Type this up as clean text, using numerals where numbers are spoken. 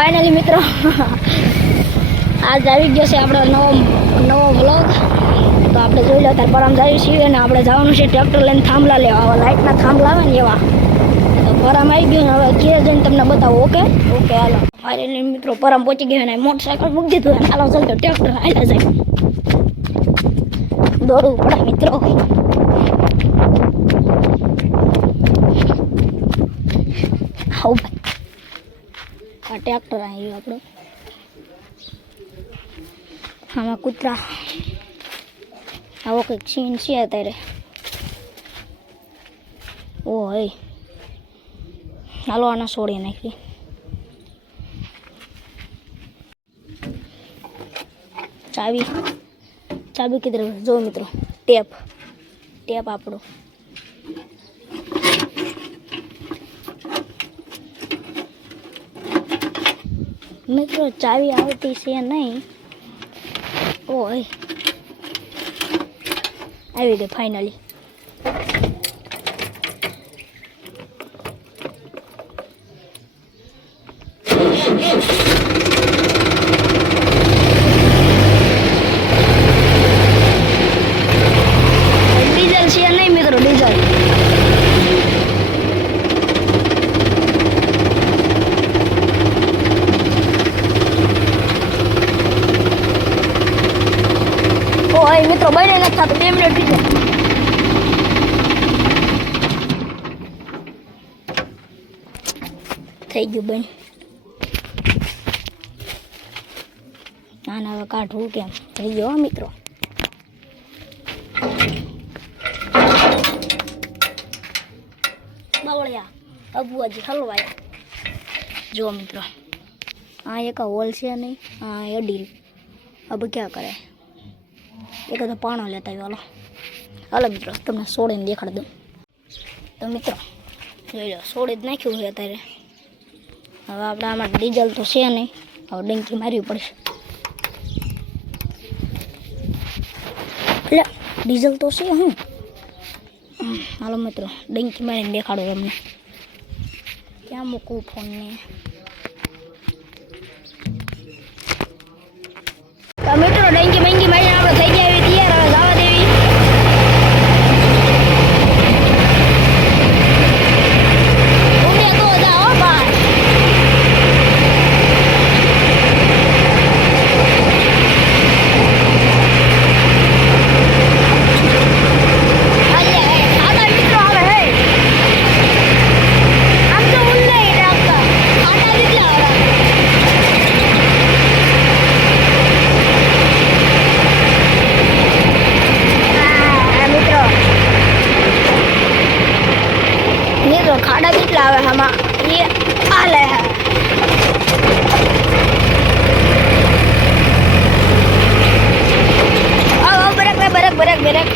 Finally મિત્રો આજ આવી ગયો છે આપણો નવો વ્લોગ. તો આપણે જોઈ લો ત્યારે પરમ જઈએ છીએ અને આપણે જવાનું છે ટ્રેક્ટર લઈને થાંભલા લેવા. લાઇટના થાંભલા આવે ને એવા. તો પરમ આવી ગયો હવે ઘેર જઈને તમને બતાવો. ઓકે હાલો. ફાઇનલી મિત્રો પરમ પહોંચી ગયો અને મોટરસાઇકલ મૂકી દીધું અને હાલો ચાલતો ટ્રેક્ટર હાલ્યા જાય. દોડવું પડે મિત્રો. આવું ભાઈ આ ટ્રેક્ટર આવ્યું આપણું. આમાં કૂતરા આવો કંઈક સીન છે અત્યારે. ઓ હે હાલો આને છોડી નાખી. ચાબી કીધું જો મિત્રો. ટેપ આપણું. મિત્રો ચાવી આવતી છે નહીં. ઓય આવી ગઈ ફાઇનલી. ડીઝલ છે નહીં મિત્રો. ડીઝલ મિત્રો બને નથી થતું. 2 મિનિટ થઈ ગયું બન. આના હવે કાઢવું કેમ થઈ ગયો મિત્રો. બાવળિયા અબુઆજી હલવાયા જો મિત્રો. આ એક હોલ છે નહીં. આ અડીલ અબ ક્યાં કરે. એક તો પાણો લેતા આવ્યો. હાલો મિત્રો તમને સોડીને દેખાડ દઉં. તો મિત્રો જોઈ લો સોડી જ નાખ્યું છે અત્યારે. હવે આપણે આમાં ડીઝલ તો છે નહીં. હવે ડંકી મારવી પડશે. એટલે ડીઝલ તો છે હું. હાલો મિત્રો ડંકી મારીને દેખાડો તમને. ક્યાં મૂકવું ફોનને. તો મિત્રો ડંકી બંકી મારીને આપણે થઈ ગયા એવી તૈયાર. હવે જવા દેવી. ઉમે તો જાઓ ભાઈ. ખાડા કેટલા આવે આમાં એ હાલે. બ્રેક.